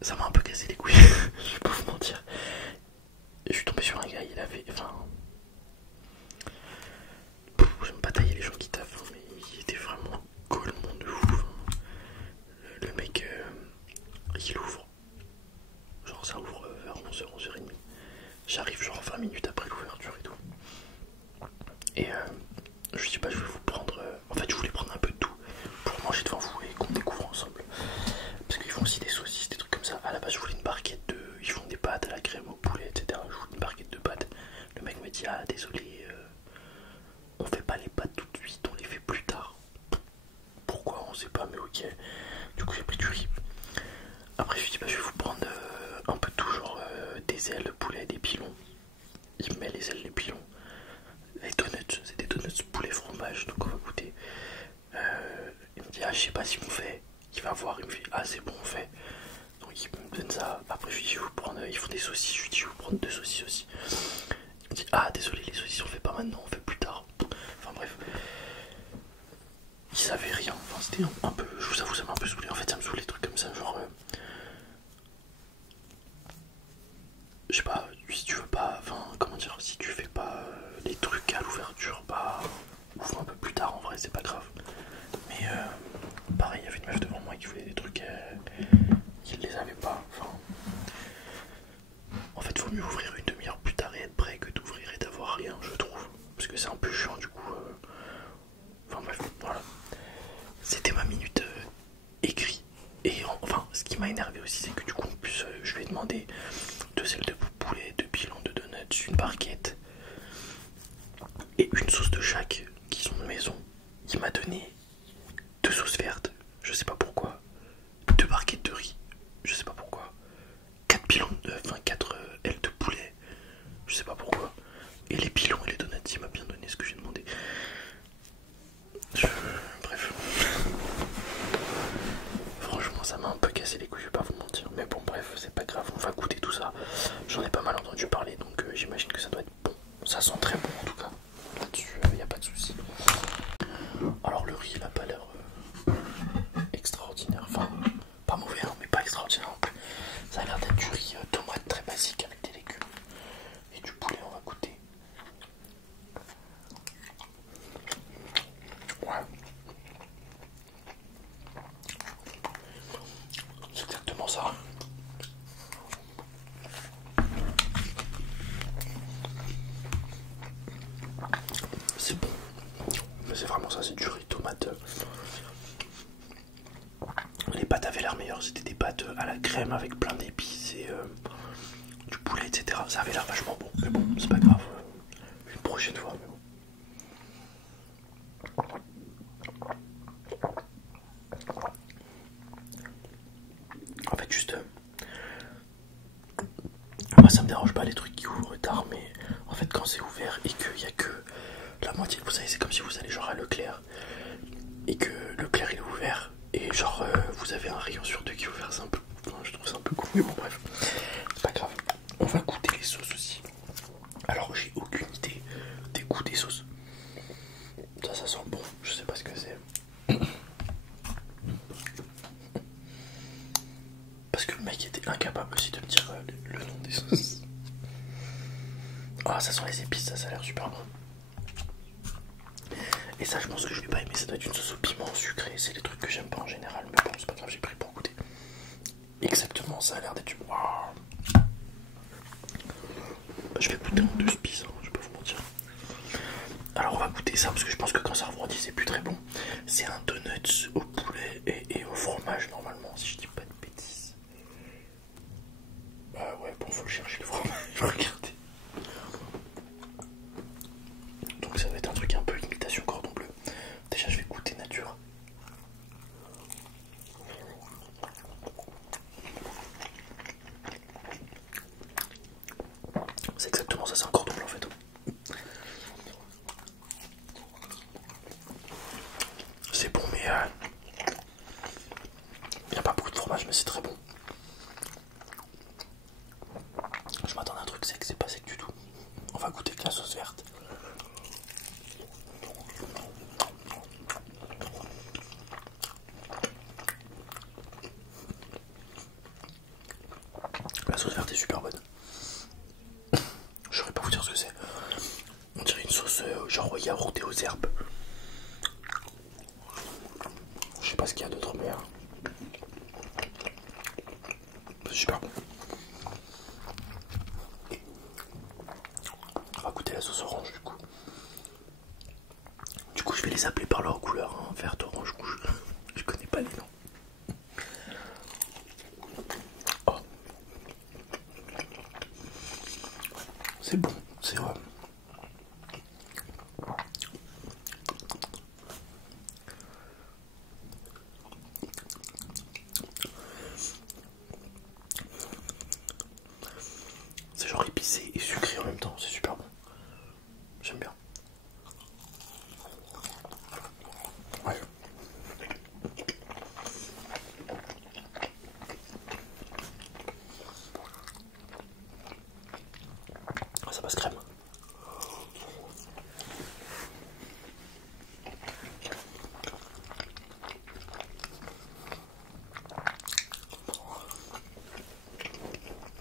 ça m'a un peu cassé les couilles, je vais pas vous mentir. Je suis tombé sur un gars, il avait. Enfin. J'aime pas tailler les gens qui taffent, hein, mais il était vraiment collement de ouf. Hein. Le mec, il ouvre. Genre, ça ouvre vers 11h, 11h30. J'arrive genre 20 minutes après l'ouverture et tout. Et je lui dis, bah, je vais vous prendre. En fait, je voulais prendre un peu de tout pour manger devant vous et qu'on découvre ensemble. Parce qu'ils font aussi des saucisses, des trucs comme ça. À la base, je voulais une barquette de. Ils font des pâtes à la crème au poulet, etc. Je voulais une barquette de pâtes. Le mec me dit, ah, désolé, on fait pas les pâtes tout de suite, on les fait plus tard. Pourquoi, on sait pas, mais ok. Du coup, j'ai pris du riz. Après, je lui dis, bah, je vais vous prendre un peu de tout, genre des ailes de poulet, des pilons. Il me met les ailes, les pilons. Les donuts, c'est des donuts poulet fromage, donc on va goûter. Il me dit, ah, je sais pas si on fait. Il va voir, il me fait, ah, c'est bon, on fait. Donc il me donne ça. Après, je lui dis, je vais vous prendre. Ils font des saucisses, je lui dis, je vais vous prendre 2 saucisses aussi. Il me dit, ah, désolé, les saucisses, on fait pas maintenant, on fait plus tard. Enfin, bref. Il savait rien. Enfin, c'était un peu. Je vous avoue, ça m'a un peu saoulé. En fait, ça me saoule les trucs comme ça, genre. Je sais pas, si tu veux pas. Enfin, comment dire, si tu fais pas les trucs à l'ouverture, bah. Ouvre un peu plus tard, en vrai, c'est pas grave. Mais pareil, il y avait une meuf devant moi qui voulait des trucs qu'il les avait pas. Enfin, en fait, vaut mieux ouvrir une demi-heure plus tard et être prêt que d'ouvrir et d'avoir rien, je trouve. Parce que c'est un peu chiant, du coup. Enfin, bref, voilà. C'était ma minute écrit. Et enfin, ce qui m'a énervé aussi, c'est que du coup, en plus, je lui ai demandé 2 ailes de poulet, 2 pilons de donuts, une barquette et une sauce de chaque qui sont de maison. Il m'a donné 2 sauces vertes, je sais pas pourquoi, 2 barquettes de riz, je sais pas pourquoi, 4 ailes de poulet, je sais pas pourquoi, et les pilons et les donuts, il m'a bien donné ce que j'ai demandé. Bref. Franchement, ça m'a un peu cassé les couilles, je vais pas vous mentir. Mais bon, bref, c'est pas grave, on va goûter tout ça. J'en ai pas mal entendu parler, donc j'imagine que ça doit être bon. Ça sent très bon en tout cas. Là-dessus, y a pas de souci. Alors, le riz, il a pas l'air extraordinaire. Enfin, pas mauvais, hein, mais pas extraordinaire non plus. Ça a l'air d'être du riz tomate très basique avec des légumes. Et du poulet, on va goûter. Ouais. C'est exactement ça. C'est bon. Mais c'est vraiment ça, c'est du riz tomate. Les pâtes avaient l'air meilleures, c'était des pâtes à la crème avec plein d'épices et du poulet, etc. Ça avait l'air vachement bon, mais bon, c'est pas grave. Une prochaine fois, mais bon. En fait, juste. Moi, ça me dérange pas les trucs qui ouvrent tard, mais en fait, quand c'est ouvert et qu'il y a que la moitié, vous savez, c'est comme si vous allez genre à Leclerc et que Leclerc il est ouvert et genre vous avez un rayon sur 2 qui est ouvert, c'est un peu. Enfin, je trouve ça un peu cool, mais bon, bref, c'est pas grave. On va goûter les sauces aussi. Alors, j'ai aucune idée des goûts des sauces. Ça sent bon, je sais pas ce que c'est. Parce que le mec était incapable aussi de me dire le nom des sauces. Ah, ça sent les épices, ça a l'air super bon. Et ça, je pense que je vais pas aimer, ça doit être une sauce au piment sucré, c'est les trucs que j'aime pas en général, mais bon, c'est pas grave, j'ai pris pour goûter. Exactement, ça a l'air d'être. Waouh. Je vais goûter en 2 spices, hein, je vais pas vous mentir. Alors on va goûter ça parce que je pense que quand ça refroidit c'est plus très bon. C'est un donut au poulet et au fromage normalement, si je dis pas de bêtises. Bah ouais, bon, faut le chercher le fromage, regardez. Donc ça va être un truc un peu imitation cordon bleu. Déjà je vais goûter nature. C'est exactement ça, c'est un cordon bleu en fait. C'est bon, mais il n'y a pas beaucoup de fromage, mais c'est très bon. Je m'attends à un truc sec, c'est pas sec du tout. On va goûter de la sauce verte. sauce verte est super bonne. Je saurais pas vous dire ce que c'est. On dirait une sauce genre yaourtée aux herbes. Je sais pas ce qu'il y a d'autre, mais c'est super bon. On va goûter la sauce orange du coup. Du coup je vais les appeler par leur couleur, hein, verte, orange, rouge. Je connais pas les noms. Oh. C'est bon, c'est vrai. C'est genre épicé et sucré en même temps, c'est super bon. J'aime bien. Ouais. Ah, ça passe crème.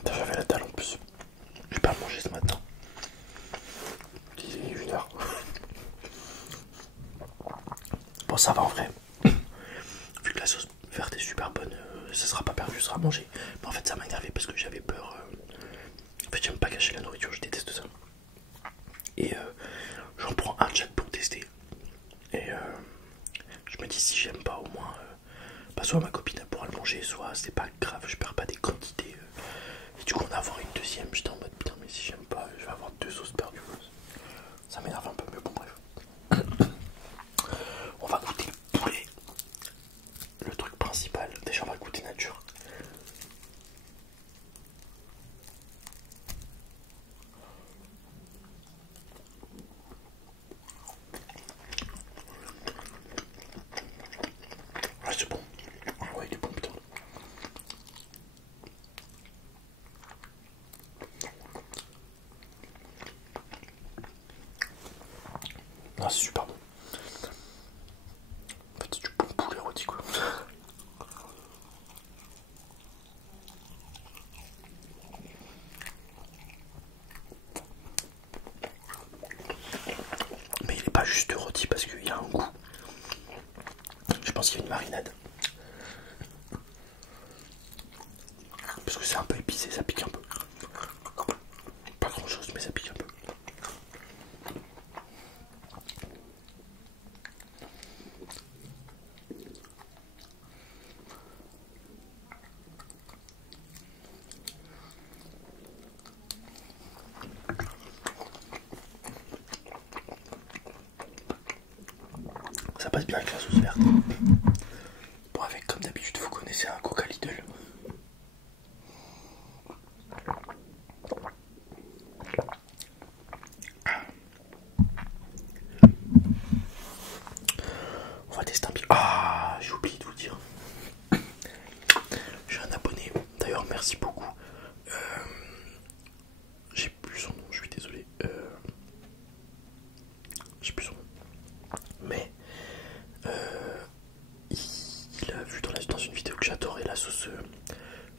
J'avais la dalle en plus. Je vais pas le manger ce matin. Il est 1h. Bon, ça va en vrai. Vu que la sauce verte est super bonne, ça sera pas perdu, ça sera mangé. Mais en fait, ça m'a énervé parce que j'avais peur. En fait, j'aime pas gâcher la nourriture, je déteste ça. Et j'en prends un chaque pour tester. Et je me dis, si j'aime pas, au moins, bah, soit ma copine elle pourra le manger, soit c'est pas grave, je perds pas des quantités. Et du coup, en avoir une deuxième, j'étais en mode putain, mais si j'aime pas, je vais avoir 2 sauces perdues. Ça m'énerve un peu, mais bon, bref. On va goûter le poulet. Le truc principal, déjà, on va goûter nature. Ah, c'est bon. Ouais, il est bon, putain. Ah, c'est super bon. En fait, c'est du bon poulet rôti, quoi. Mais il est pas juste rôti parce qu'il y a un goût. Je pense qu'il y a une marinade. Parce que c'est un peu épicé, ça pique un peu. Pas grand chose, mais ça pique un peu. Ça passe bien avec la sauce verte. Bon, avec comme d'habitude, vous connaissez un Coca Lidl. On va tester un petit. Ah, j'ai oublié de vous dire. J'ai un abonné. D'ailleurs, merci beaucoup. J'ai plus son nom, je suis désolé. J'ai plus son nom. Mais il a vu dans une vidéo que j'adorais la sauce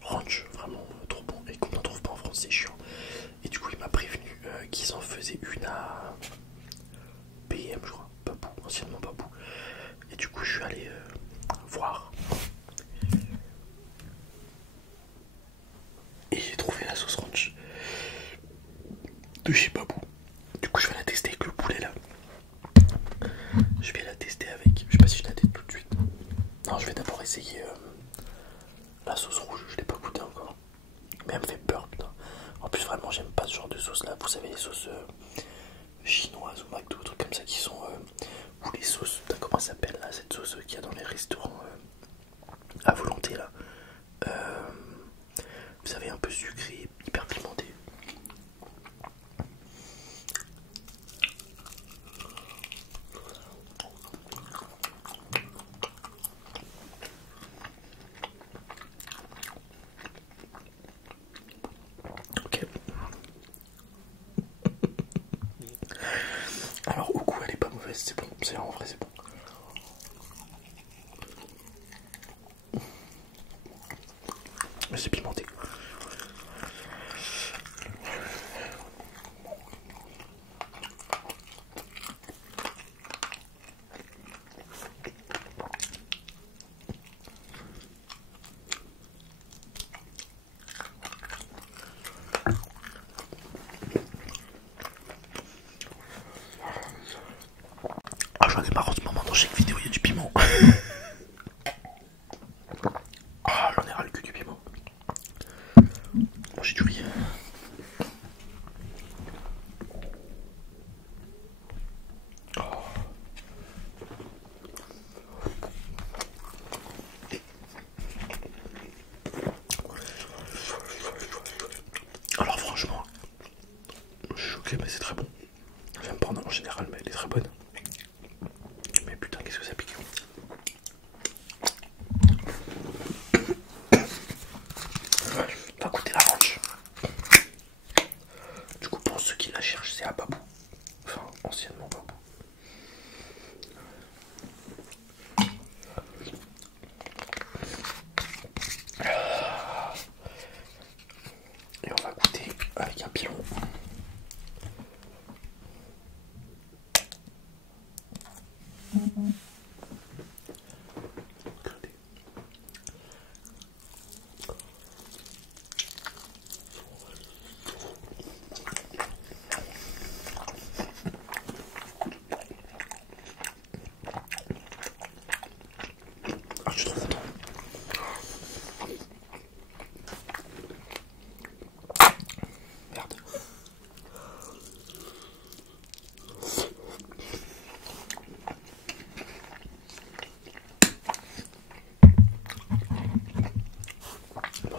ranch, vraiment trop bon, et qu'on n'en trouve pas en France, c'est chiant. Et du coup, il m'a prévenu qu'ils en faisaient une à PM, je crois, Babou, anciennement Babou. Et du coup, je suis allé voir. Et j'ai trouvé la sauce ranch de chez Babou. Du coup, je vais la tester avec le poulet là. Je vais la tester avec. Je sais pas si je la teste tout de suite. Non, je vais d'abord essayer la sauce rouge. Je l'ai pas goûté encore. Mais elle me fait peur, putain. En plus, vraiment, j'aime pas ce genre de sauce là. Vous savez, les sauces chinoises ou McDo, trucs comme ça qui sont. Ou les sauces. Comment ça s'appelle là, cette sauce qu'il y a dans les restaurants à volonté là. Vous savez, un peu sucré, hyper pimenté. Ok. Alors, au goût, elle est pas mauvaise, c'est bon. C'est en vrai, c'est bon. Mais c'est pimenté.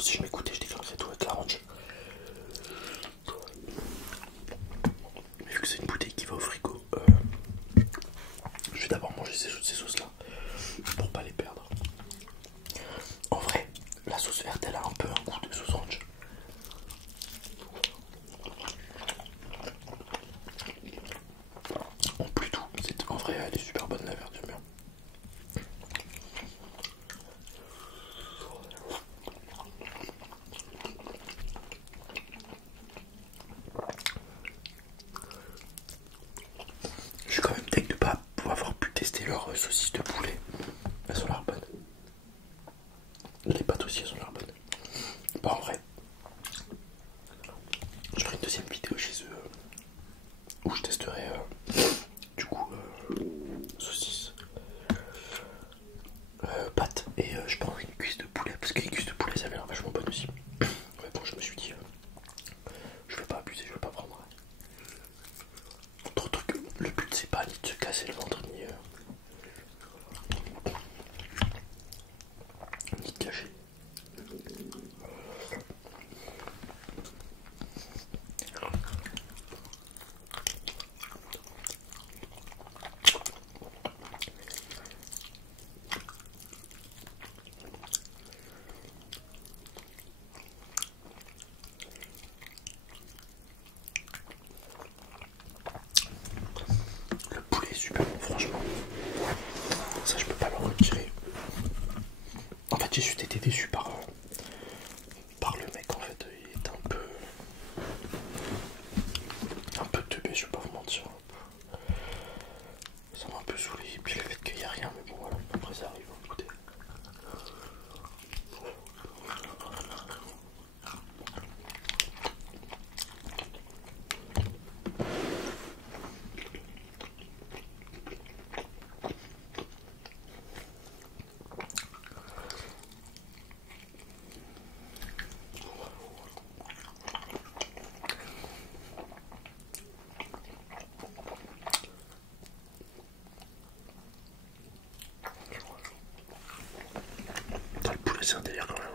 si je m'écoutais, je déclencherais tout avec la ranch. Mais vu que c'est une bouteille qui va au frigo, je vais d'abord manger ces sauces là pour pas les perdre. En vrai, la sauce verte elle a un peu un goût de sauce ranch. En plus tout, en vrai elle est super bonne la verte, j'aime bien. Je suis quand même deg de pas avoir pu tester leur saucisse de poulet. Elles ont l'air bonnes. Les pâtes aussi elles ont l'air bonnes. Bah en vrai, je ferai une deuxième vidéo chez eux où je testerai du coup saucisse, pâtes et je prendrai une cuisse de poulet parce que les cuisses de poulet ça avait l'air vachement bonne aussi. Mais bon, je me suis dit je vais pas abuser, je vais pas prendre trop de trucs. Le but c'est pas ni de se casser le ventre ni de cacher. Le poulet est super bon, franchement. Ça, je peux pas le retirer. En fait, j'ai juste été déçu par le mec. En fait, il est un peu teubé, je vais pas vous mentir. Ça m'a un peu saoulé. Et puis le fait qu'il y a rien, mais bon, voilà. Après, ça arrive, écoutez. Putain, le poulet, c'est un délire quand même.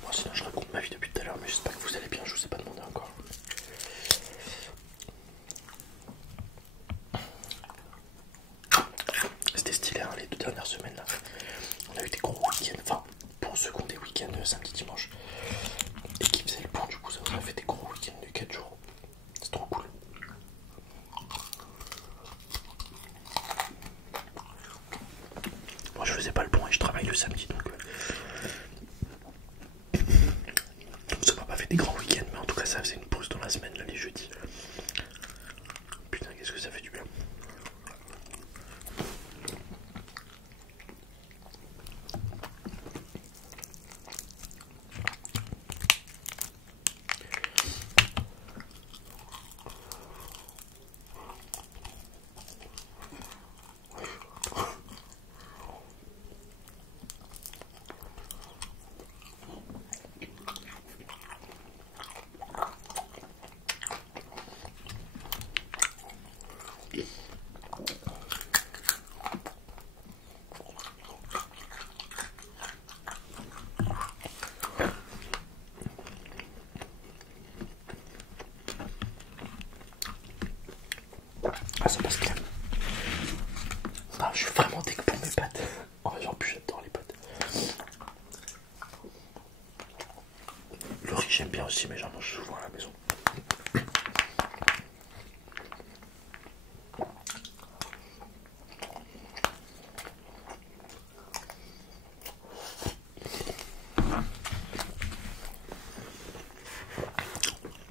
Bon, sinon, je raconte ma vie depuis tout à l'heure, mais j'espère que vous allez bien. Je vous ai pas demandé encore. C'était stylé, hein, les 2 dernières semaines là. On a eu des gros week-ends, enfin, pour ceux qui ont des week-ends samedi, dimanche, et qui faisaient le pont, du coup, ça nous a fait des gros week-ends de 4 jours. C'est trop cool. Moi, je faisais pas le pont et je travaille le samedi, donc ça m'a pas fait des grands week-ends, mais en tout cas, ça faisait une pause dans la semaine, là, les jeudis. Putain, qu'est-ce que ça fait du bien. Ah, ça passe bien. Ah, je suis vraiment dégueu pour mes pâtes. En plus, j'adore les pâtes. Le riz, j'aime bien aussi, mais j'en mange souvent à la maison.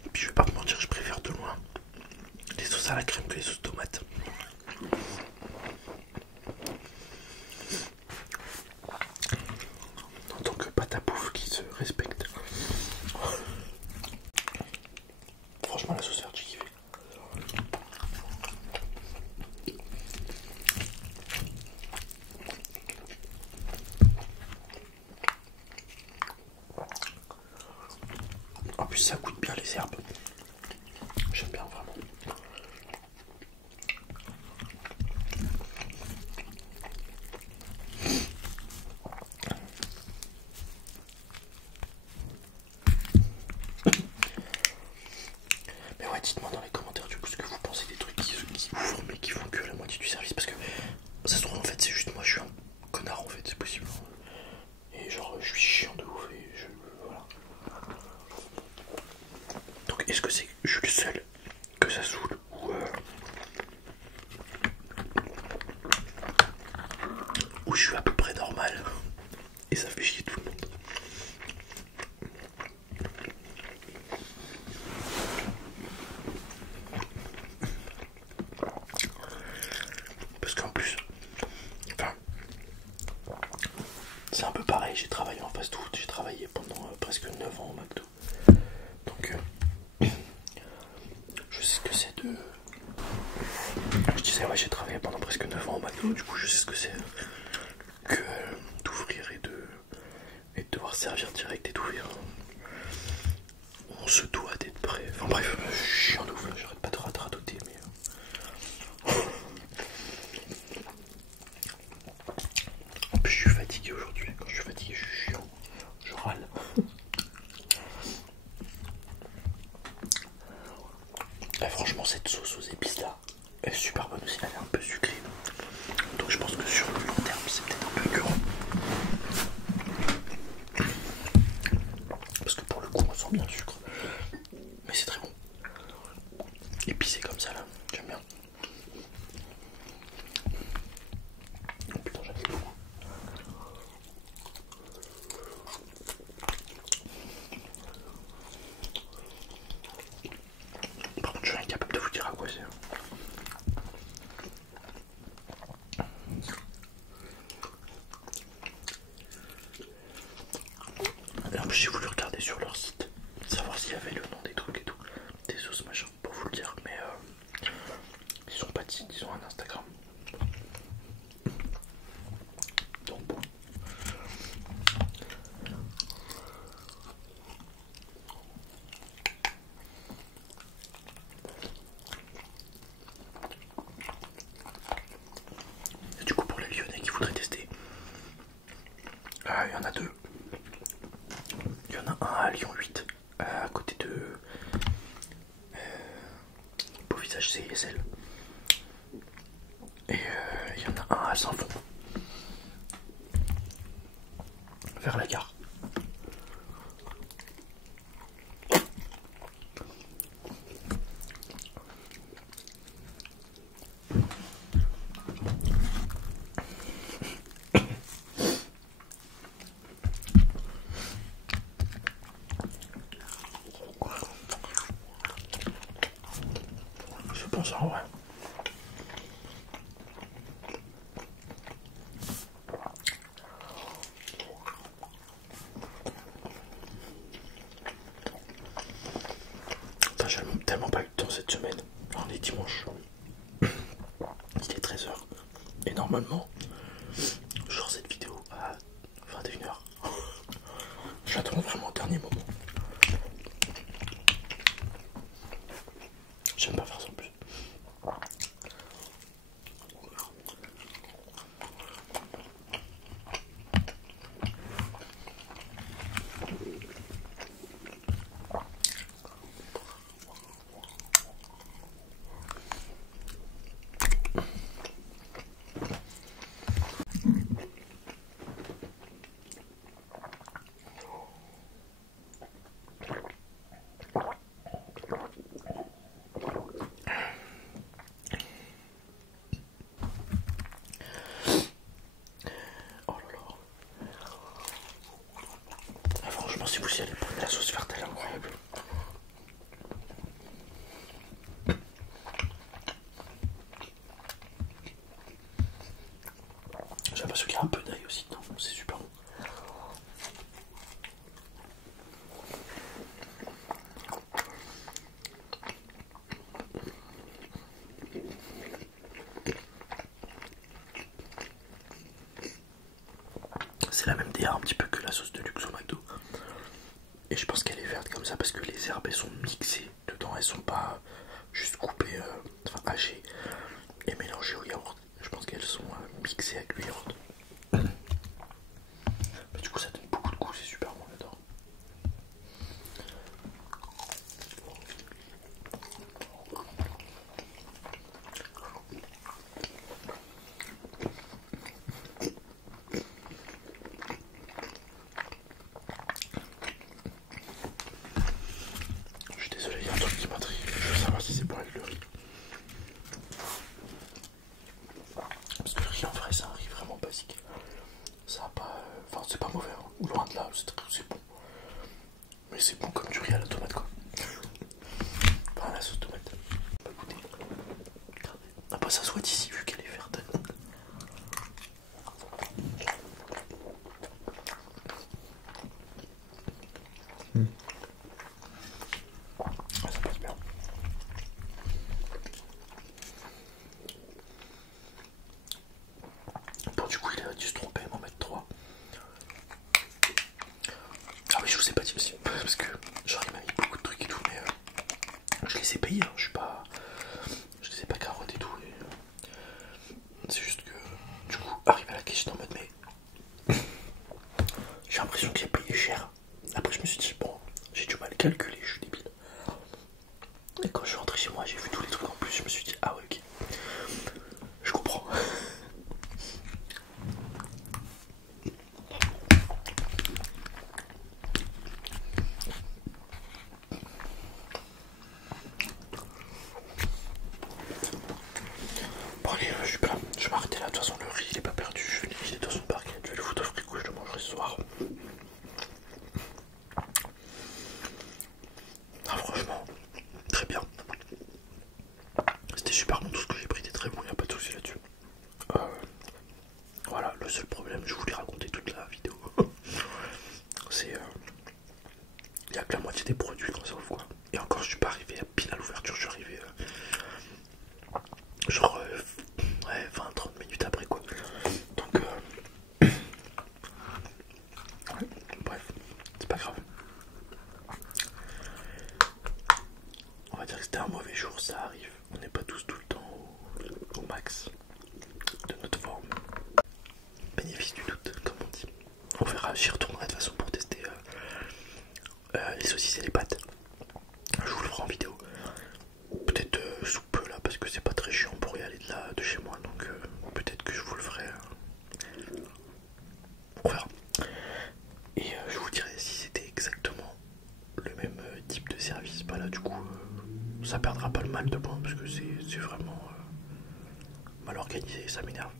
Et puis, je vais pas vous mentir, je préfère de loin les sauces à la crème que les sauces tomates. En tant que pâte à bouffe qui se respecte. plus ça goûte bien les herbes. J'aime bien vraiment. Mais ouais, dites-moi dans les commentaires du coup ce que vous pensez des trucs qui ouvrent mais qui font que la moitié du service, parce que ça se trouve en fait c'est juste moi je suis un connard en fait, c'est possible. Et genre je suis chiant de ouf et je... voilà. Donc est-ce que c'est je suis le seul que ça saoule ou je suis à peu près normal et ça fait chier tout le monde. Parce qu'en plus, enfin, c'est un peu pareil, j'ai travaillé en fast-food, j'ai travaillé pendant presque 9 ans au McDo. Donc je sais ce que c'est de... Je disais ouais j'ai travaillé pendant presque 9 ans au McDo, du coup je sais ce que c'est que d'ouvrir et de devoir servir direct et d'ouvrir. On se doit d'être prêt. Enfin bref, je suis chiant de ouf, j'arrête pas de radoter mais... En plus je suis fatigué aujourd'hui, quand je suis fatigué je suis chiant, je râle. Et franchement cette sauce aux épices là, elle est super bonne aussi, elle est un peu sucrée. Donc je pense que sur le long terme c'est peut-être un peu dur. Parce que pour le coup on sent bien le sucre. Mais c'est très bon. Épicé comme ça là, j'aime bien. Oh putain j'avais beaucoup. Par contre je suis incapable de vous dire à quoi c'est. Et en plus j'ai voulu regarder sur leur site, savoir s'il y avait le nom des trucs et tout, des sauces machin, pour vous le dire, mais ils ont pas de site, ils ont un Instagram. Donc bon. Et du coup pour les Lyonnais qui voudraient tester, il y en a deux. Il y en a un à Lyon 8, à côté de Beau Visage CSL. Et il y en a un à Saint-Fond, vers la gare. Je pense en vrai. Putain, j'ai tellement pas eu de temps cette semaine. On est dimanche. Il est 13 h. Et normalement, je sors cette vidéo à 21 h. J'attends vraiment au dernier moment. J'aime pas faire ça en plus. Oh là là. Ah, franchement, si vous y allez, prenez la sauce verte, elle est incroyable. J'aime pas ce qu'il y a un peu d'ail aussi dedans, c'est super bon. C'est la même DA un petit peu que la sauce de luxe au McDo. Et je pense qu'elle est verte comme ça parce que les herbes elles sont mixées dedans, elles sont pas juste coupées, enfin hachées et mélangées au yaourt. Je pense qu'elles sont mixées avec le yaourt. Mais du coup ça donne beaucoup de goût, c'est super bon, j'adore. Je suis désolé, il y a un truc qui m'intrigue. Je veux savoir si c'est bon avec le riz. Parce que le riz en vrai c'est un riz vraiment basique. Ça a pas. Enfin c'est pas mauvais, hein. Ou loin de là, c'est bon. Mais c'est bon comme du riz à la tomate quoi. Enfin à la sauce tomate. On va goûter. Regardez. Ah bah ça soit d'ici vu qu'elle est verte. Ça passe bien. Bon du coup il a dû se tromper, m'en mettre 3. Ah oui je vous ai pas dit aussi. Parce que genre il m'a mis beaucoup de trucs et tout mais je les ai payés, hein. Je les ai pas carottes et tout. C'est juste que du coup arrivé à la caisse j'étais en mode mais j'ai l'impression que j'ai payé cher. Après je me suis dit bon j'ai du mal calculer, je suis débile. Et quand je suis rentré chez moi j'ai vu tous les trucs en plus, je me suis dit ah ouais ok. Je comprends. Bon allez, je suis plein, je vais m'arrêter là, de toute façon le riz il est pas perdu, je vais le vider dans son parquet, je vais le foutre au frigo, je le mangerai ce soir. Ah franchement, très bien. C'était super bon, tout ce que j'ai pris était très bon, il n'y a pas de souci là-dessus. Voilà, le seul problème, je voulais raconter toute la vidéo, c'est il n'y a que la moitié des produits qu'on s'offre quoi. Et encore je suis pas arrivé à pile à l'ouverture, je suis arrivé genre ouais, 20-30 minutes après quoi. Donc bref, c'est pas grave. On va dire que c'était un mauvais jour, ça arrive. On n'est pas tous tout le temps au max de notre forme. Bénéfice du doute, comme on dit. On verra, j'y retournerai de toute façon pour tester les saucisses et les pâtes. Je vous le ferai en vidéo. Peut-être sous peu là, parce que c'est pas très chiant pour y aller de chez moi. Donc peut-être que je vous le ferai. On verra. Et je vous dirai si c'était exactement le même type de service. Bah là du coup ça perdra pas le mal de points parce que c'est vraiment mal organisé, ça m'énerve.